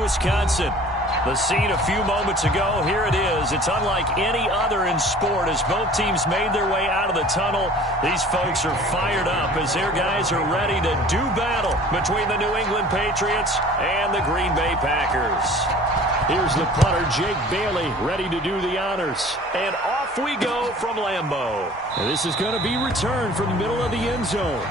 Wisconsin. The scene a few moments ago, here it is. It's unlike any other in sport as both teams made their way out of the tunnel. These folks are fired up as their guys are ready to do battle between the New England Patriots and the Green Bay Packers. Here's the punter, Jake Bailey, ready to do the honors. And off we go from Lambeau. And this is going to be returned from the middle of the end zone.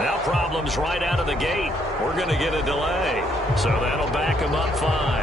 Now problems right out of the gate. We're going to get a delay. So that'll back them up 5.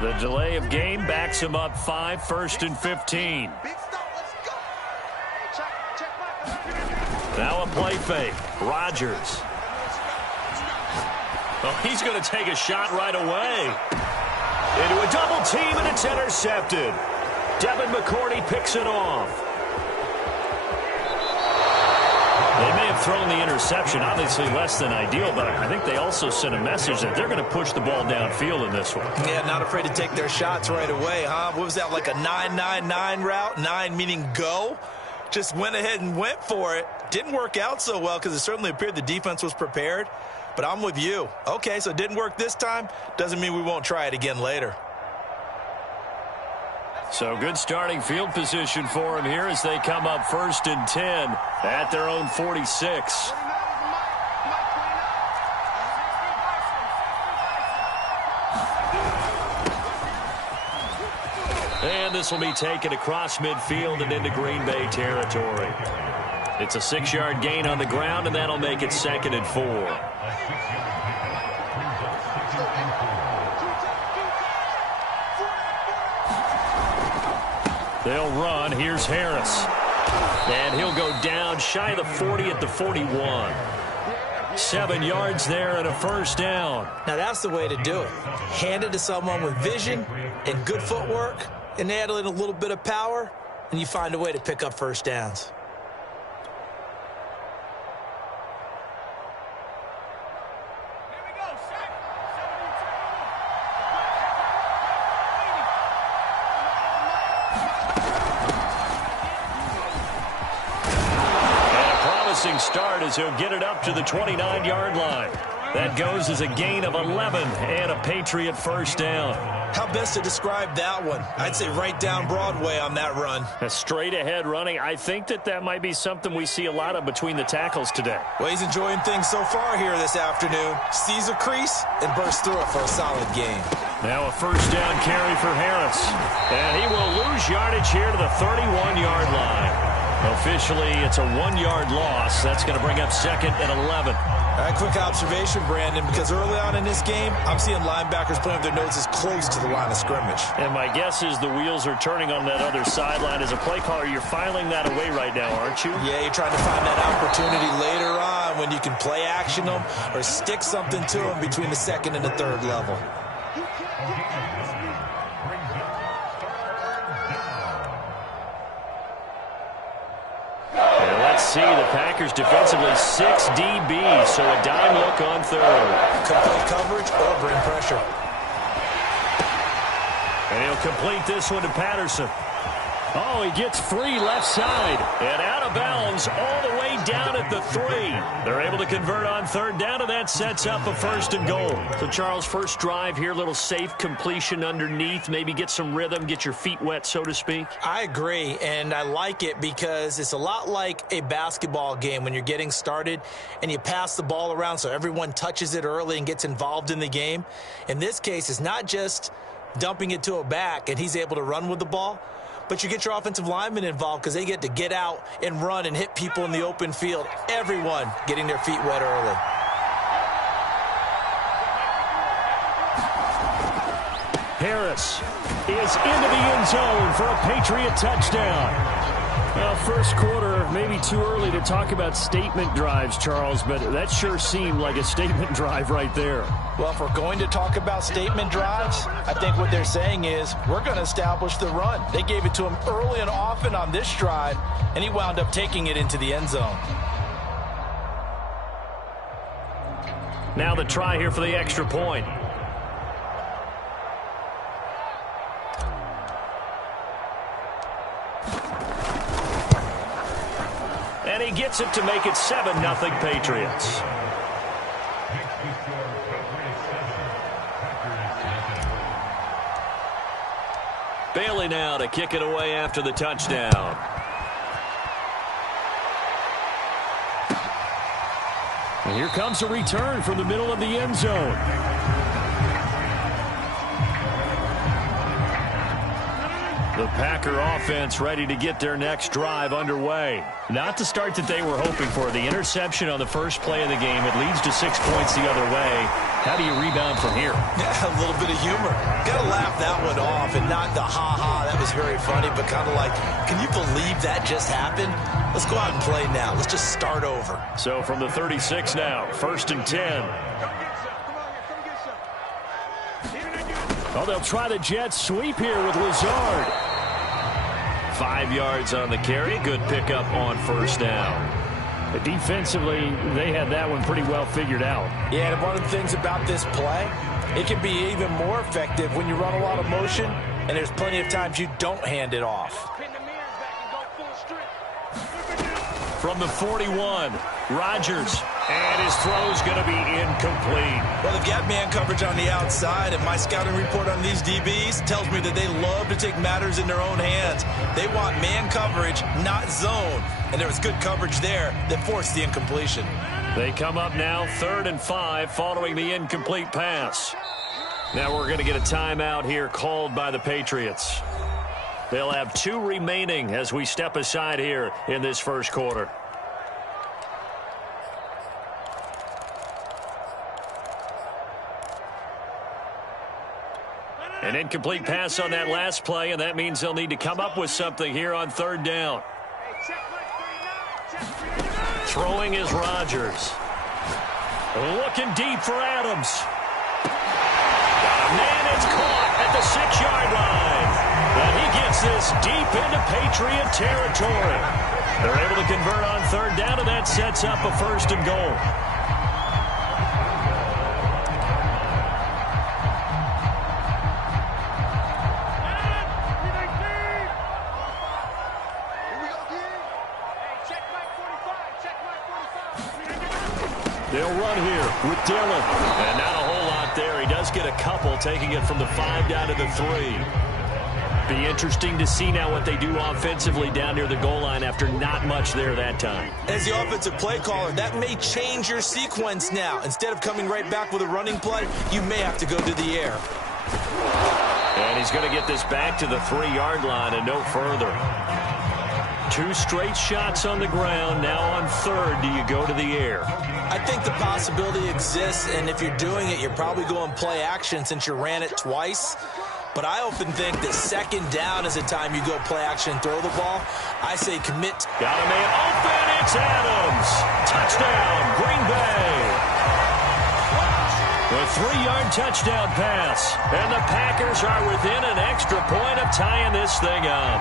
The delay of game backs him up 5, 1st and 15. Now a play fake. Rodgers. Oh, he's going to take a shot right away. Into a double team, and it's intercepted. Devin McCourty picks it off. They may have thrown the interception, obviously less than ideal, but I think they also sent a message that they're going to push the ball downfield in this one. Yeah, not afraid to take their shots right away, huh? What was that, like a 9-9-9 route? 9 meaning go? Just went ahead and went for it. Didn't work out so well because it certainly appeared the defense was prepared. But I'm with you. Okay, so it didn't work this time. Doesn't mean we won't try it again later. So good starting field position for him here as they come up 1st and 10 at their own 46. And this will be taken across midfield and into Green Bay territory. It's a 6-yard gain on the ground, and that'll make it 2nd and 4. They'll run. Here's Harris. And he'll go down shy of the 40 at the 41. 7 yards there and a 1st down. Now that's the way to do it. Hand it to someone with vision and good footwork, and add in a little bit of power, and you find a way to pick up 1st downs. Start as he'll get it up to the 29-yard line. That goes as a gain of 11 and a Patriot 1st down. How best to describe that one? I'd say right down Broadway on that run. A straight ahead running. I think that might be something we see a lot of between the tackles today. Well, he's enjoying things so far here this afternoon. Sees a crease and bursts through it for a solid gain. Now a 1st down carry for Harris. And he will lose yardage here to the 31-yard line. Officially, it's a 1-yard loss. That's going to bring up 2nd and 11. All right, quick observation, Brandon, because early on in this game, I'm seeing linebackers playing with their noses close to the line of scrimmage. And my guess is the wheels are turning on that other sideline. As a play caller, you're filing that away right now, aren't you? Yeah, you're trying to find that opportunity later on when you can play action them or stick something to them between the 2nd and the 3rd level. Packers defensively 6 DBs, so a dime look on third. Complete coverage or bring pressure. And he'll complete this one to Patterson. Oh, he gets free left side. And out of bounds all the way down at the 3. They're able to convert on third down, and that sets up a 1st and goal. So, Charles, first drive here, little safe completion underneath. Maybe get some rhythm, get your feet wet, so to speak. I agree, and I like it because it's a lot like a basketball game when you're getting started and you pass the ball around so everyone touches it early and gets involved in the game. In this case, it's not just dumping it to a back and he's able to run with the ball, but you get your offensive linemen involved because they get to get out and run and hit people in the open field. Everyone getting their feet wet early. Harris is into the end zone for a Patriot touchdown. Well, first quarter, maybe too early to talk about statement drives, Charles, but that sure seemed like a statement drive right there. Well, if we're going to talk about statement drives, I think what they're saying is we're going to establish the run. They gave it to him early and often on this drive, and he wound up taking it into the end zone. Now the try here for the extra point. And he gets it to make it 7-0 Patriots. Bailey now to kick it away after the touchdown. And here comes a return from the middle of the end zone. The Packer offense ready to get their next drive underway. Not the start that they were hoping for. The interception on the first play of the game. It leads to 6 points the other way. How do you rebound from here? Yeah, a little bit of humor. Got to laugh that one off and not the ha-ha. That was very funny, but kind of like, can you believe that just happened? Let's go out and play now. Let's just start over. So from the 36 now, 1st and 10. Oh, they'll try the jet sweep here with Lazard. 5 yards on the carry. Good pickup on 1st down. But defensively, they had that one pretty well figured out. Yeah, and one of the things about this play, it can be even more effective when you run a lot of motion, and there's plenty of times you don't hand it off. From the 41, Rodgers. And his throw's going to be incomplete. Well, they've got man coverage on the outside, and my scouting report on these DBs tells me that they love to take matters in their own hands. They want man coverage, not zone. And there was good coverage there that forced the incompletion. They come up now 3rd and 5 following the incomplete pass. Now we're going to get a timeout here called by the Patriots. They'll have 2 remaining as we step aside here in this first quarter. An incomplete pass on that last play, and that means they'll need to come up with something here on 3rd down. Throwing is Rodgers. Looking deep for Adams. Man, it's caught at the 6-yard line. And he gets this deep into Patriot territory. They're able to convert on 3rd down, and that sets up a 1st and goal. They'll run here with Dillon. And not a whole lot there. He does get a couple, taking it from the 5 down to the 3. Be interesting to see now what they do offensively down near the goal line after not much there that time. As the offensive play caller, that may change your sequence now. Instead of coming right back with a running play, you may have to go to the air. And he's going to get this back to the 3-yard line and no further. 2 straight shots on the ground. Now on 3rd, do you go to the air? I think the possibility exists, and if you're doing it, you're probably going play action since you ran it twice. But I often think that 2nd down is the time you go play action and throw the ball. I say commit. Got a man open. It's Adams. Touchdown, Green Bay. The 3-yard touchdown pass. And the Packers are within an extra point of tying this thing up.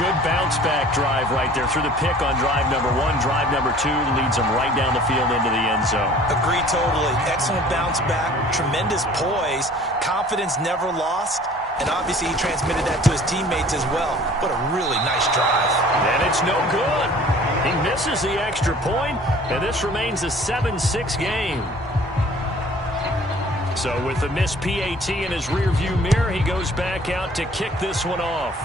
Good bounce-back drive right there through the pick on drive number 1. Drive number 2 leads them right down the field into the end zone. Agree totally. Excellent bounce back, tremendous poise, confidence never lost, and obviously he transmitted that to his teammates as well. What a really nice drive. And it's no good. He misses the extra point, and this remains a 7-6 game. So with the missed PAT in his rearview mirror, he goes back out to kick this one off.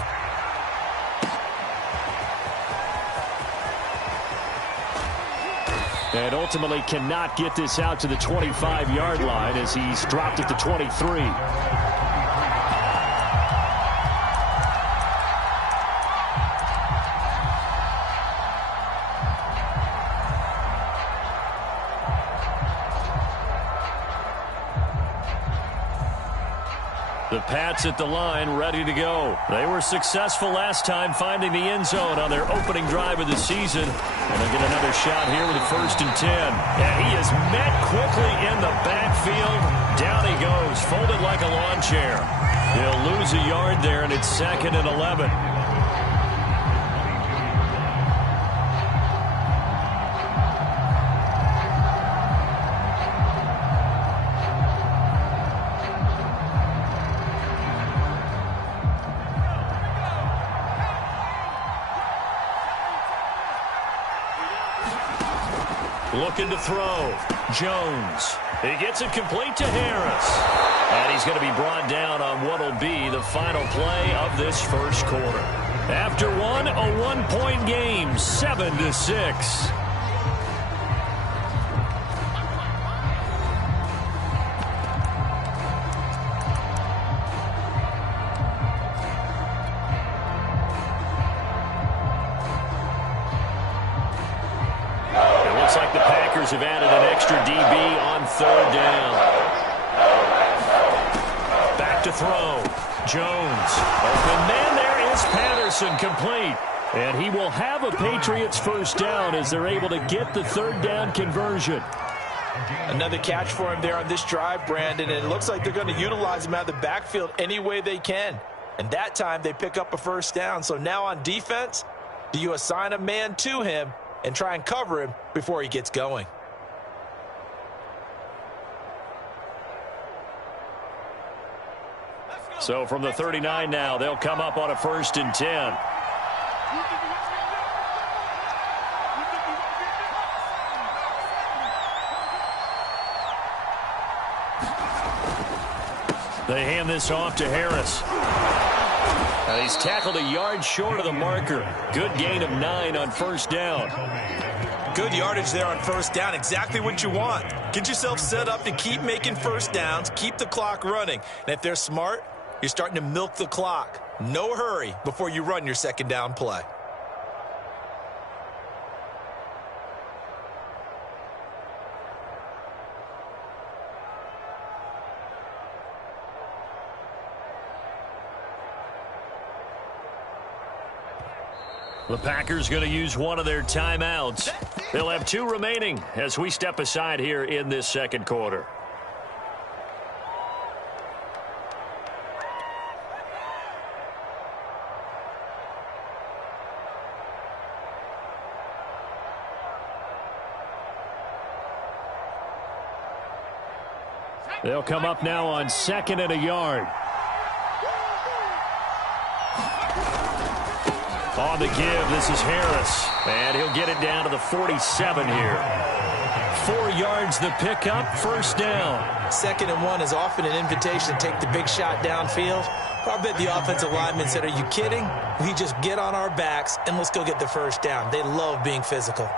And ultimately cannot get this out to the 25-yard line as he's dropped at the 23. The Pats at the line, ready to go. They were successful last time finding the end zone on their opening drive of the season. And they'll get another shot here with a 1st and 10. And he is met quickly in the backfield. Down he goes, folded like a lawn chair. He'll lose a yard there, and it's 2nd and 11. Looking to throw. Jones. He gets it complete to Harris. And he's going to be brought down on what will be the final play of this first quarter. After one, a 1-point game, 7-6. Have added an extra DB on 3rd down. Back to throw. Jones. Open man, there is Patterson, complete. And he will have a Patriots 1st down as they're able to get the 3rd down conversion. Another catch for him there on this drive, Brandon, and it looks like they're going to utilize him out of the backfield any way they can. And that time they pick up a 1st down. So now on defense, do you assign a man to him and try and cover him before he gets going? So from the 39 now, they'll come up on a 1st and 10. They hand this off to Harris. And he's tackled a yard short of the marker. Good gain of 9 on 1st down. Good yardage there on 1st down. Exactly what you want. Get yourself set up to keep making 1st downs, keep the clock running. And if they're smart, you're starting to milk the clock. No hurry before you run your 2nd down play. The Packers going to use one of their timeouts. They'll have 2 remaining as we step aside here in this 2nd quarter. They'll come up now on 2nd and a yard. On the give, this is Harris. And he'll get it down to the 47 here. 4 yards the pickup, 1st down. 2nd and 1 is often an invitation to take the big shot downfield. I bet the offensive linemen said, are you kidding? We just get on our backs and let's go get the 1st down. They love being physical.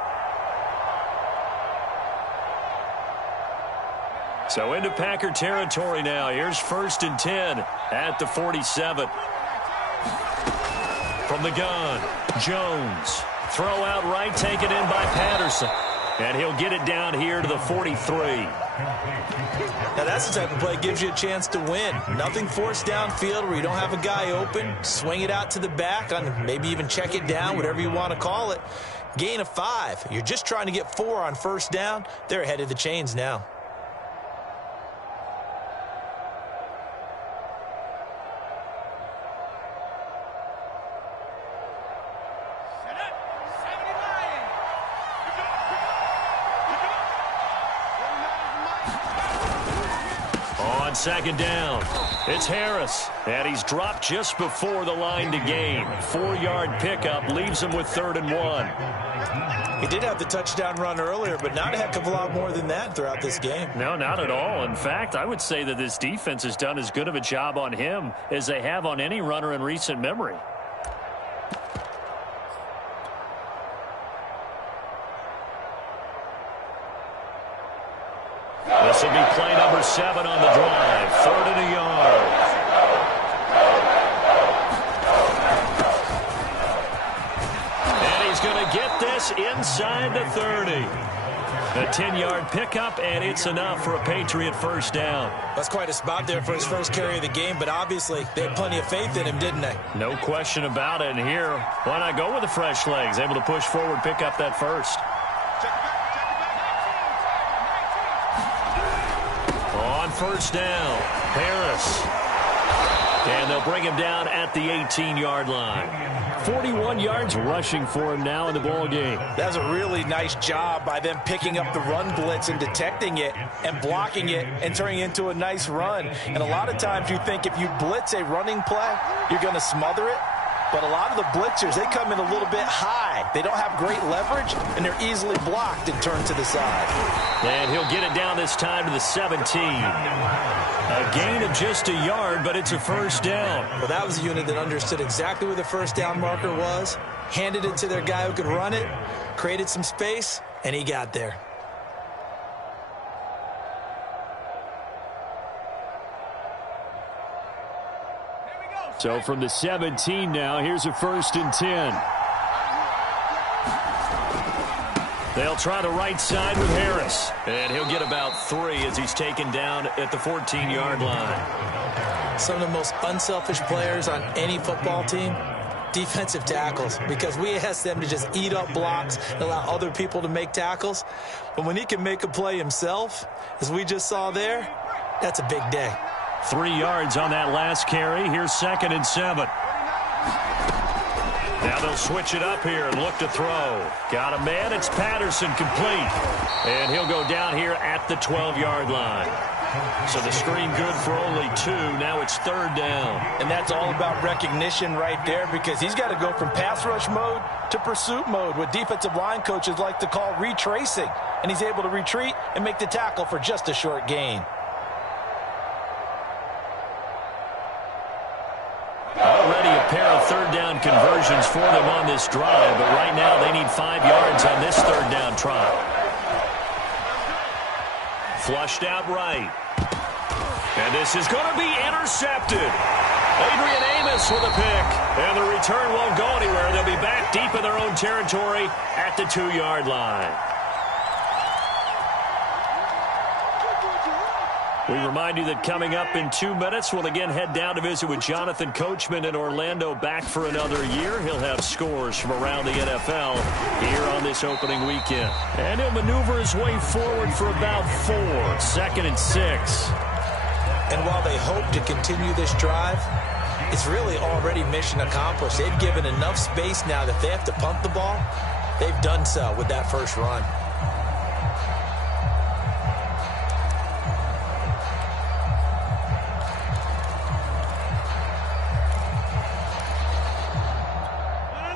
So into Packer territory now. Here's 1st and 10 at the 47. From the gun, Jones. Throw out right, taken in by Patterson. And he'll get it down here to the 43. Now that's the type of play that gives you a chance to win. Nothing forced downfield where you don't have a guy open. Swing it out to the back, on maybe even check it down, whatever you want to call it. Gain of 5. You're just trying to get 4 on 1st down. They're ahead of the chains now. second down. It's Harris, and he's dropped just before the line to gain. 4-yard pickup leaves him with 3rd and 1. He did have the touchdown run earlier, but not a heck of a lot more than that throughout this game. No, not at all. In fact, I would say that this defense has done as good of a job on him as they have on any runner in recent memory. This will be play number 7 on the drive. 3rd and a yard. And he's going to get this inside the 30. A 10-yard pickup, and it's enough for a Patriot first down. That's quite a spot there for his first carry of the game, but obviously they had plenty of faith in him, didn't they? No question about it. And here, why not go with the fresh legs? Able to push forward, pick up that first. On first down, Harris. And they'll bring him down at the 18-yard line. 41 yards rushing for him now in the ball game. That's a really nice job by them picking up the run blitz and detecting it and blocking it and turning it into a nice run. And a lot of times you think if you blitz a running play, you're going to smother it. But a lot of the blitzers, they come in a little bit high. They don't have great leverage, and they're easily blocked and turned to the side. And he'll get it down this time to the 17. A gain of just a yard, but it's a first down. Well, that was a unit that understood exactly where the first down marker was, handed it to their guy who could run it, created some space, and he got there. So from the 17 now, here's a 1st and 10. They'll try the right side with Harris. And he'll get about 3 as he's taken down at the 14-yard line. Some of the most unselfish players on any football team, defensive tackles, because we ask them to just eat up blocks and allow other people to make tackles. But when he can make a play himself, as we just saw there, that's a big day. 3 yards on that last carry. Here's 2nd and 7. Now they'll switch it up here and look to throw. Got a man. It's Patterson, complete. And he'll go down here at the 12-yard line. So the screen good for only 2. Now it's 3rd down. And that's all about recognition right there, because he's got to go from pass rush mode to pursuit mode, what defensive line coaches like to call retracing. And he's able to retreat and make the tackle for just a short gain. Already a pair of 3rd down conversions for them on this drive, but right now they need 5 yards on this 3rd down try. Flushed out right. And this is going to be intercepted. Adrian Amos with a pick. And the return won't go anywhere. They'll be back deep in their own territory at the 2-yard line. We remind you that coming up in 2 minutes, we'll again head down to visit with Jonathan Coachman in Orlando, back for another year. He'll have scores from around the NFL here on this opening weekend. And he'll maneuver his way forward for about 4. 2nd and 6. And while they hope to continue this drive, it's really already mission accomplished. They've given enough space now that they have to punt the ball. They've done so with that first run.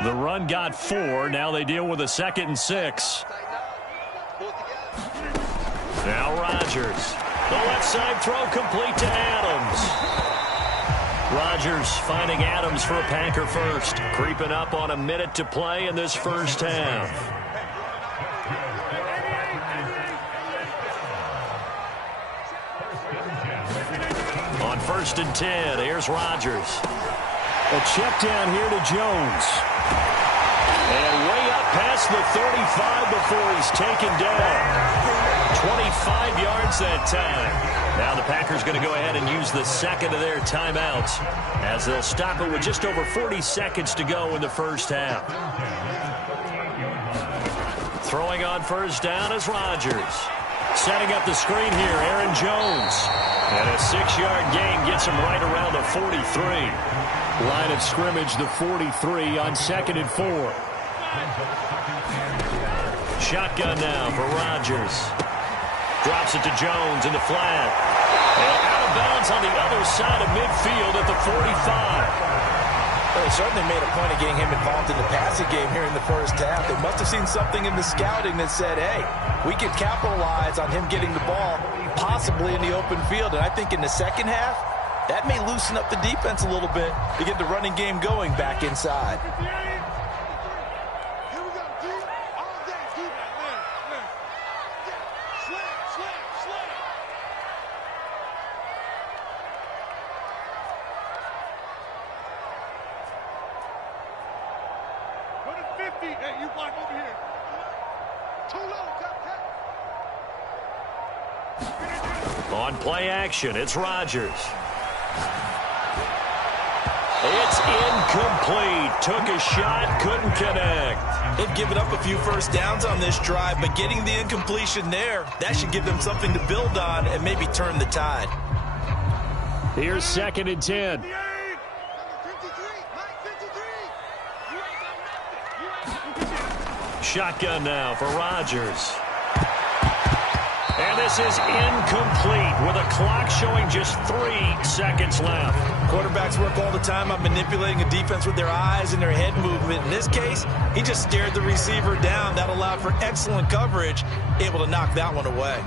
The run got 4. Now they deal with a 2nd and 6. Now Rodgers. The left side throw complete to Adams. Rodgers finding Adams for a Packer first. Creeping up on a minute to play in this first half. On 1st and 10, here's Rodgers. A check down here to Jones. And way up past the 35 before he's taken down. 25 yards that time. Now the Packers going to go ahead and use the 2nd of their timeouts as they'll stop it with just over 40 seconds to go in the first half. Throwing on first down is Rodgers. Setting up the screen here, Aaron Jones. And a 6-yard gain gets him right around the 43. Line of scrimmage, the 43 on 2nd and 4. Shotgun now for Rodgers. Drops it to Jones in the flat. And out of bounds on the other side of midfield at the 45. Well, they certainly made a point of getting him involved in the passing game here in the first half. They must have seen something in the scouting that said, hey, we could capitalize on him getting the ball possibly in the open field. And I think in the second half, that may loosen up the defense a little bit to get the running game going back inside. Hey, you block over here. Too low, On play action, it's Rodgers. It's incomplete. Took a shot, couldn't connect. They've given up a few first downs on this drive, but getting the incompletion there, that should give them something to build on and maybe turn the tide. Here's 2nd and 10. Shotgun now for Rodgers. And this is incomplete with a clock showing just 3 seconds left. Quarterbacks work all the time on manipulating a defense with their eyes and their head movement. In this case, he just stared the receiver down. That allowed for excellent coverage, able to knock that one away.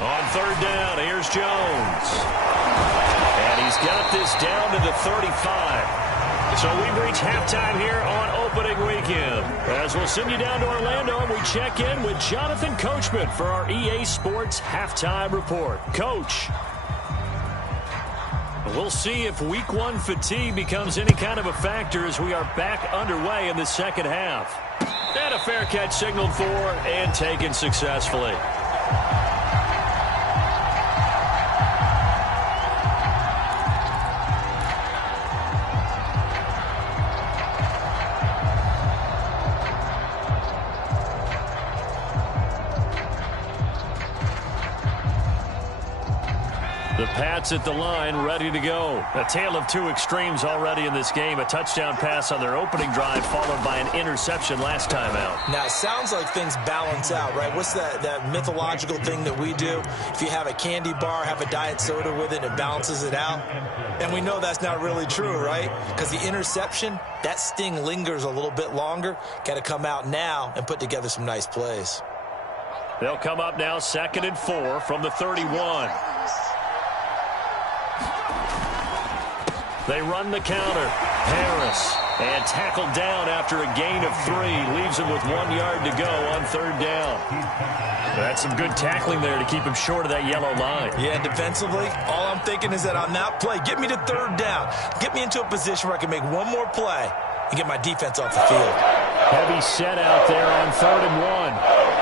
On 3rd down, here's Jones. And he's got this down to the 35. So we've reached halftime here on opening weekend. As we'll send you down to Orlando, we check in with Jonathan Coachman for our EA Sports Halftime Report. Coach, we'll see if Week 1 fatigue becomes any kind of a factor as we are back underway in the second half. And a fair catch signaled for and taken successfully. The Pats at the line, ready to go. A tale of two extremes already in this game. A touchdown pass on their opening drive, followed by an interception last time out. Now, it sounds like things balance out, right? What's that mythological thing that we do? If you have a candy bar, have a diet soda with it, it balances it out. And we know that's not really true, right? Because the interception, that sting lingers a little bit longer. Got to come out now and put together some nice plays. They'll come up now 2nd and 4 from the 31. They run the counter. Harris. And tackled down after a gain of 3. Leaves him with 1 yard to go on 3rd down. That's some good tackling there to keep him short of that yellow line. Yeah, defensively, all I'm thinking is that on that play, get me to 3rd down. Get me into a position where I can make one more play and get my defense off the field. Heavy set out there on 3rd and 1.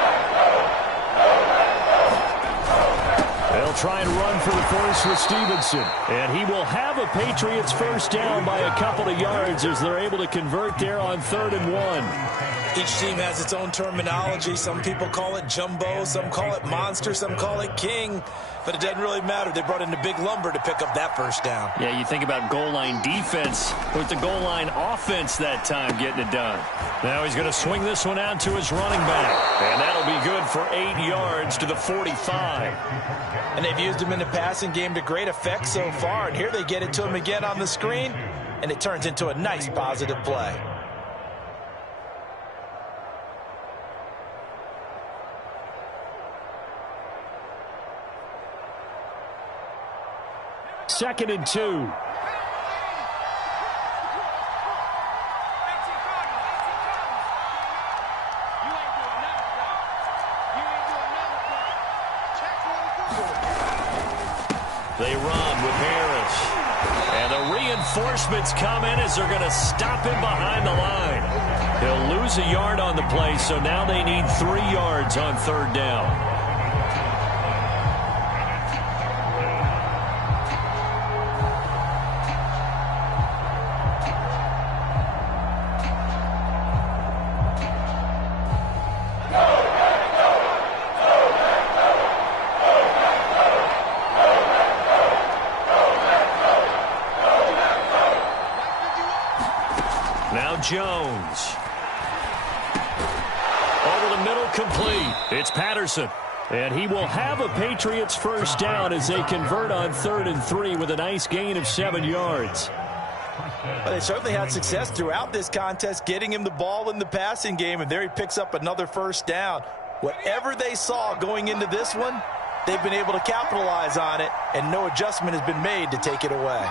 They'll try and run for the first with Stevenson. And he will have a Patriots first down by a couple of yards as they're able to convert there on 3rd and 1. Each team has its own terminology. Some people call it jumbo, some call it monster, some call it king. But it doesn't really matter. They brought in the big lumber to pick up that first down. Yeah, you think about goal line defense with the goal line offense that time getting it done. Now he's going to swing this one out to his running back. And that'll be good for 8 yards to the 45. And they've used him in the passing game to great effect so far. And here they get it to him again on the screen. And it turns into a nice positive play. Second and 2. They run with Harris. And the reinforcements come in as they're going to stop him behind the line. He'll lose a yard on the play, so now they need 3 yards on 3rd down. Jones. Over the middle, complete. It's Patterson. And he will have a Patriots first down as they convert on 3rd and 3 with a nice gain of 7 yards. Well, they certainly had success throughout this contest, getting him the ball in the passing game, and there he picks up another first down. Whatever they saw going into this one, they've been able to capitalize on it, and no adjustment has been made to take it away.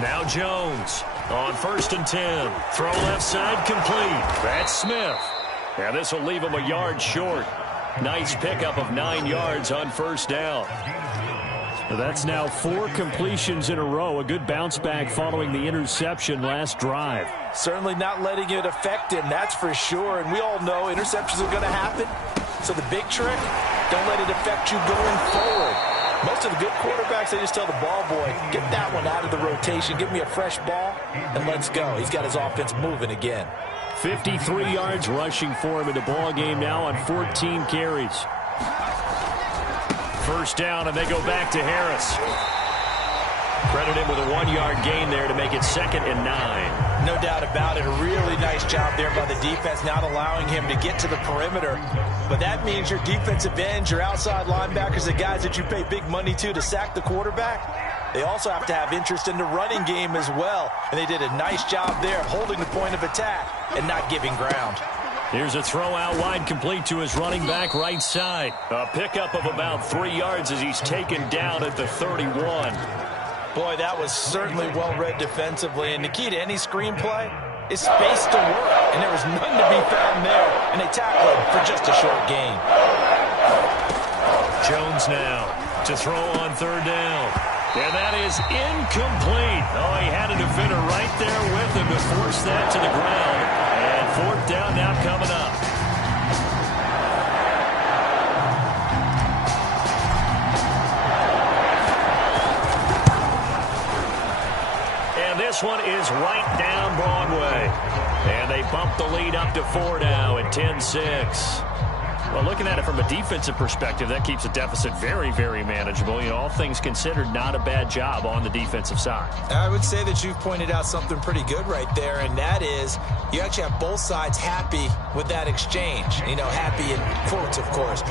Now Jones on 1st and 10. Throw left side, complete. That's Smith. And this will leave him a yard short. Nice pickup of 9 yards on first down. That's now 4 completions in a row. A good bounce back following the interception last drive. Certainly not letting it affect him, that's for sure. And we all know interceptions are going to happen. So the big trick, don't let it affect you going forward. Most of the good quarterbacks, they just tell the ball boy, get that one out of the rotation, give me a fresh ball, and let's go. He's got his offense moving again. 53 yards rushing for him in the ball game now on 14 carries. First down, and they go back to Harris. Credit him with a 1-yard gain there to make it 2nd and 9. No doubt about it. A really nice job there by the defense, not allowing him to get to the perimeter. But that means your defensive ends, your outside linebackers, the guys that you pay big money to sack the quarterback, they also have to have interest in the running game as well. And they did a nice job there of holding the point of attack and not giving ground. Here's a throw out wide, complete to his running back right side. A pickup of about 3 yards as he's taken down at the 31. Boy, that was certainly well-read defensively. And the key to any screenplay is space to work. And there was none to be found there. And they tackled him for just a short gain. Jones now to throw on 3rd down. And that is incomplete. Oh, he had a defender right there with him to force that to the ground. And 4th down now coming up. And this one is right down Broadway. And they bump the lead up to 4 now at 10-6. Well, looking at it from a defensive perspective, that keeps the deficit very, very manageable. You know, all things considered, not a bad job on the defensive side. I would say that you've pointed out something pretty good right there, and that is you actually have both sides happy with that exchange. You know, happy in quotes, of course.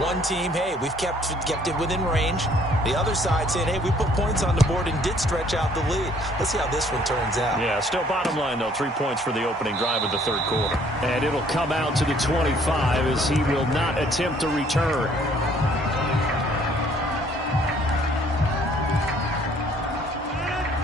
One team, hey, we've kept it within range. The other side saying, hey, we put points on the board and did stretch out the lead. Let's see how this one turns out. Yeah, still bottom line, though, 3 points for the opening drive of the 3rd quarter. And it'll come out to the 25 as he will not attempt to return.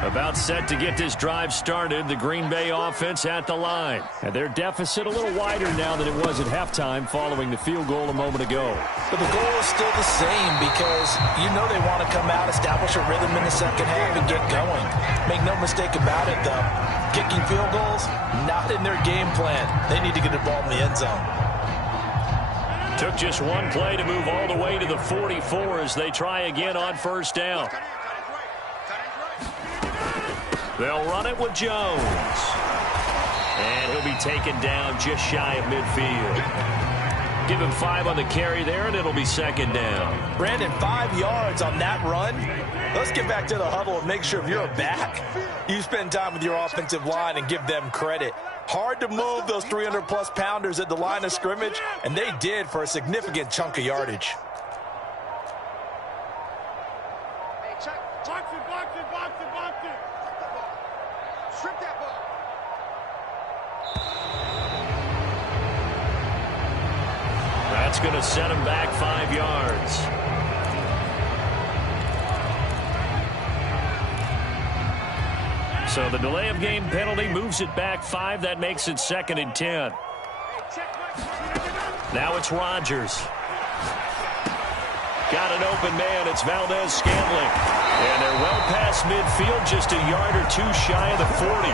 About set to get this drive started, the Green Bay offense at the line. And their deficit a little wider now than it was at halftime following the field goal a moment ago. But the goal is still the same because you know they want to come out, establish a rhythm in the second half, and get going. Make no mistake about it, though. Kicking field goals, not in their game plan. They need to get the ball in the end zone. Took just one play to move all the way to the 44 as they try again on 1st down. They'll run it with Jones. And he'll be taken down just shy of midfield. Give him 5 on the carry there, and it'll be 2nd down. Brandon, 5 yards on that run. Let's get back to the huddle and make sure if you're a back, you spend time with your offensive line and give them credit. Hard to move those 300-plus pounders at the line of scrimmage, and they did for a significant chunk of yardage. That's going to set him back 5 yards. So the delay of game penalty moves it back 5. That makes it 2nd and 10. Now it's Rodgers. Got an open man. It's Valdez-Scantling. And they're well past midfield, just a yard or 2 shy of the 40.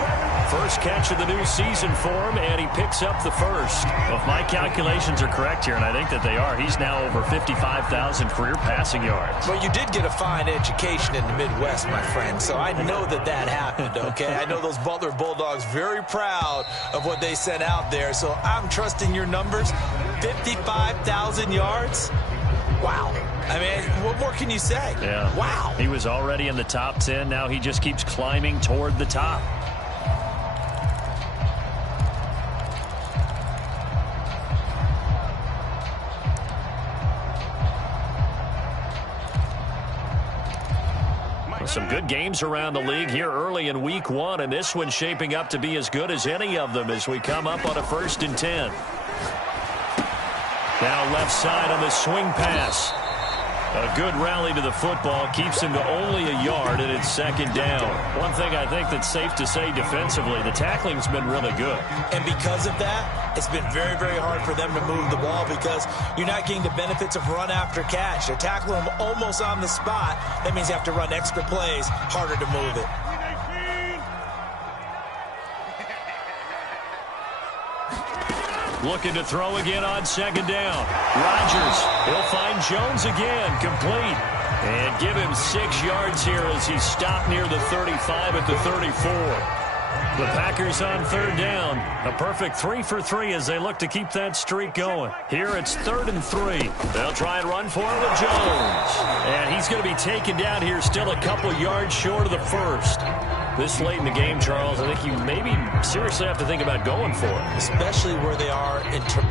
First catch of the new season for him, and he picks up the first. Well, if my calculations are correct here, and I think that they are, he's now over 55,000 career passing yards. Well, you did get a fine education in the Midwest, my friend, so I know that that happened, okay? I know those Butler Bulldogs very proud of what they sent out there, so I'm trusting your numbers. 55,000 yards? Wow. I mean, what more can you say? Yeah. Wow. He was already in the top 10. Now he just keeps climbing toward the top. Some good games around the league here early in week 1, and this one's shaping up to be as good as any of them as we come up on a 1st and 10. Now left side on the swing pass. A good rally to the football keeps him to only a yard, and it's 2nd down. One thing I think that's safe to say defensively, the tackling's been really good. And because of that, it's been very, very hard for them to move the ball because you're not getting the benefits of run after catch. They're tackling them almost on the spot. That means you have to run extra plays, harder to move it. Looking to throw again on 2nd down. Rodgers, he'll find Jones again, complete. And give him 6 yards here as he's stopped near the 35 at the 34. The Packers on 3rd down. A perfect 3 for 3 as they look to keep that streak going. Here it's 3rd and 3. They'll try and run for it with Jones. And he's going to be taken down here still a couple yards short of the 1st. This late in the game, Charles, I think you maybe seriously have to think about going for it. Especially where they are in terms.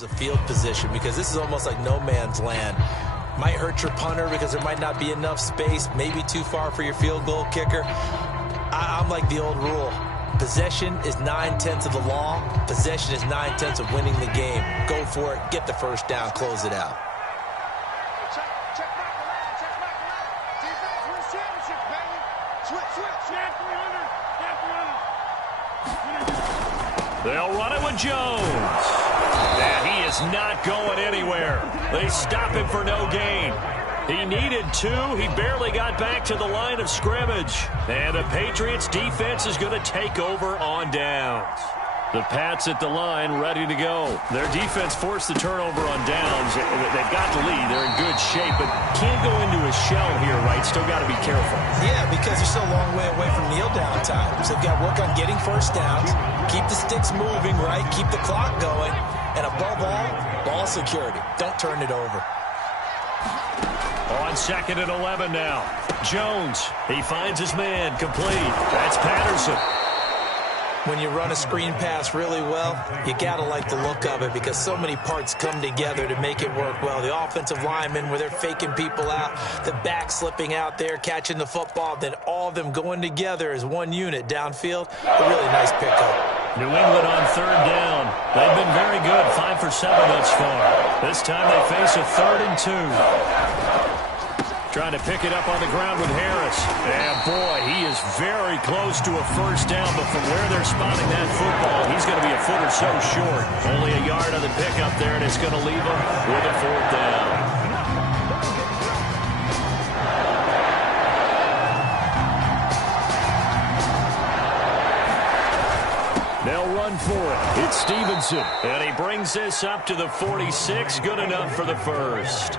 Of field position, because this is almost like no man's land. Might hurt your punter because there might not be enough space, maybe too far for your field goal kicker. I'm like the old rule. Possession is 9/10 of the law. Possession is 9/10 of winning the game. Go for it, get the 1st down, close it out. They'll run it with Jones. And he is not going anywhere. They stop him for no gain. He needed 2. He barely got back to the line of scrimmage. And the Patriots defense is going to take over on downs. The Pats at the line ready to go. Their defense forced the turnover on downs. They've got the lead. They're in good shape, but can't go into a shell here, right? Still got to be careful. Yeah, because they're still a long way away from kneel down time. So they've got to work on getting 1st downs, keep the sticks moving, right? Keep the clock going. And above all, ball security. Don't turn it over. On 2nd and 11 now. Jones, he finds his man, complete. That's Patterson. When you run a screen pass really well, you got to like the look of it because so many parts come together to make it work well. The offensive linemen, where they're faking people out, the back slipping out there, catching the football, then all of them going together as one unit downfield. A really nice pickup. New England on 3rd down. They've been very good, 5 for 7 thus far. This time they face a 3rd and 2. Trying to pick it up on the ground with Harris. And boy, he is very close to a 1st down, but from where they're spotting that football, he's going to be a foot or so short. Only a yard on the pickup there, and it's going to leave him with a 4th down. They'll run for it. It's Stevenson. And he brings this up to the 46. Good enough for the 1st.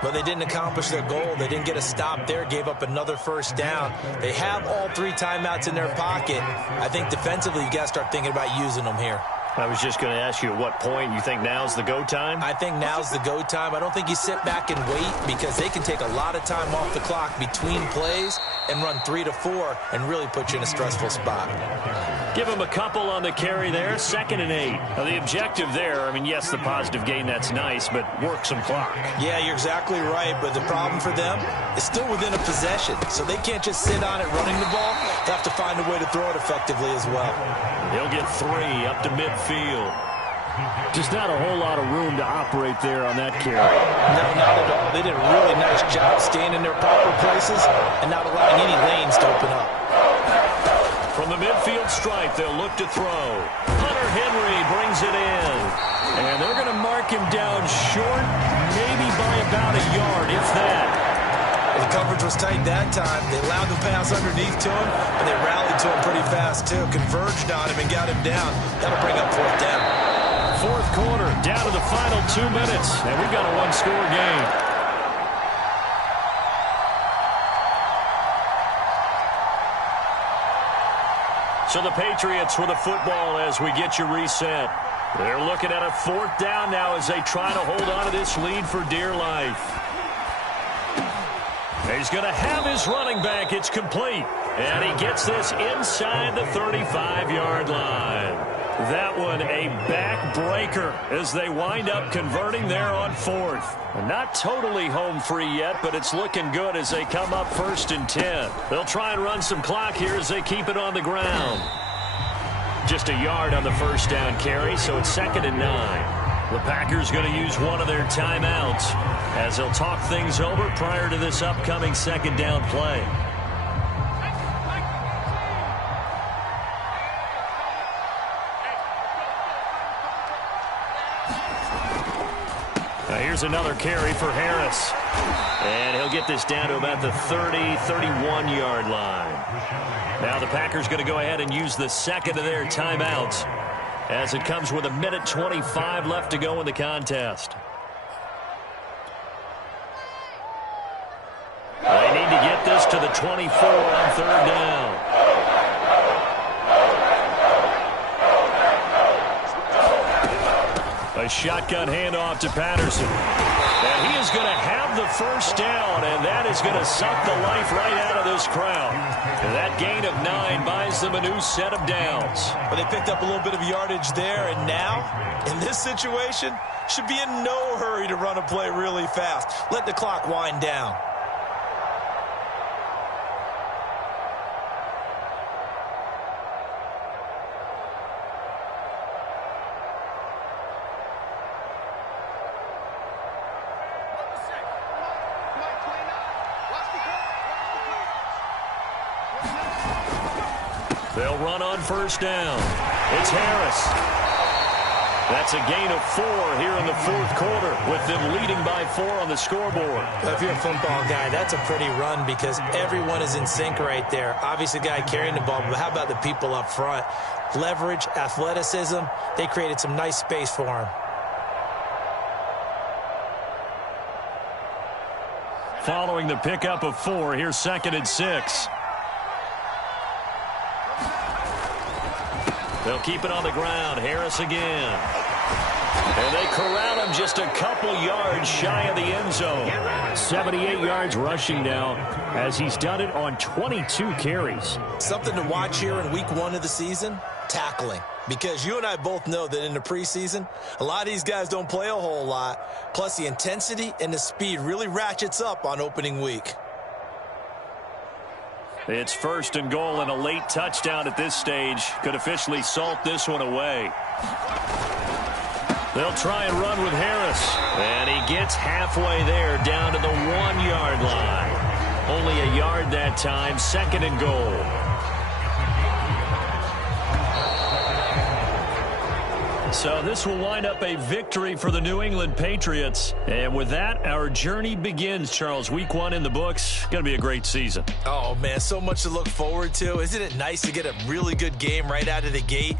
But they didn't accomplish their goal. They didn't get a stop there, gave up another 1st down. They have all 3 timeouts in their pocket. I think defensively you got to start thinking about using them here. I was just going to ask you at what point you think now's the go time? I think now's the go time. I don't think you sit back and wait because they can take a lot of time off the clock between plays and run 3 to 4 and really put you in a stressful spot. Give him a couple on the carry there, 2nd and 8. Now, the objective there, I mean, yes, the positive gain, that's nice, but work some clock. Yeah, you're exactly right, but the problem for them is still within a possession, so they can't just sit on it running the ball. They have to find a way to throw it effectively as well. He'll get 3 up to midfield. Just not a whole lot of room to operate there on that carry. No, not at all. They did a really nice job staying in their proper places and not allowing any lanes to open up. From From the midfield stripe, they'll look to throw. Hunter Henry brings it in. And they're going to mark him down short, maybe by about a yard, if that. The coverage was tight that time. They allowed the pass underneath to him, and they rallied to him pretty fast, too. Converged on him and got him down. That'll bring up fourth down. Fourth quarter, down to the final 2 minutes, and we've got a one-score game. So the Patriots with a football as we get you reset. They're looking at a fourth down now as they try to hold on to this lead for dear life. He's going to have his running back. It's complete. And he gets this inside the 35-yard line. That one a backbreaker as they wind up converting there on fourth. Not totally home free yet, but it's looking good as they come up 1st and 10. They'll try and run some clock here as they keep it on the ground. Just a yard on the first down carry, so it's 2nd and 9. The Packers going to use one of their timeouts as they'll talk things over prior to this upcoming 2nd down play. Now here's another carry for Harris. And he'll get this down to about the 30, 31-yard line. Now the Packers going to go ahead and use the second of their timeouts as it comes with 1:25 left to go in the contest. They need to get this to the 24 on 3rd down. A shotgun handoff to Patterson. And he is going to have the first down, and that is going to suck the life right out of this crowd. And that gain of 9 buys them a new set of downs. But they picked up a little bit of yardage there, and now, in this situation, should be in no hurry to run a play really fast. Let the clock wind down. They'll run on first down. It's Harris. That's a gain of 4 here in the fourth quarter with them leading by 4 on the scoreboard. If you're a football guy, that's a pretty run because everyone is in sync right there. Obviously, the guy carrying the ball, but how about the people up front? Leverage, athleticism, they created some nice space for him. Following the pickup of 4, here's 2nd and 6. They'll keep it on the ground. Harris again. And they corral him just a couple yards shy of the end zone. 78 yards rushing now as he's done it on 22 carries. Something to watch here in week 1 of the season, tackling. Because you and I both know that in the preseason, a lot of these guys don't play a whole lot. Plus the intensity and the speed really ratchets up on opening week. It's 1st and goal and a late touchdown at this stage. Could officially salt this one away. They'll try and run with Harris. And he gets halfway there down to the 1-yard line. Only a yard that time, 2nd and goal. So this will wind up a victory for the New England Patriots. And with that, our journey begins, Charles. Week 1 in the books. Going to be a great season. Oh, man, so much to look forward to. Isn't it nice to get a really good game right out of the gate?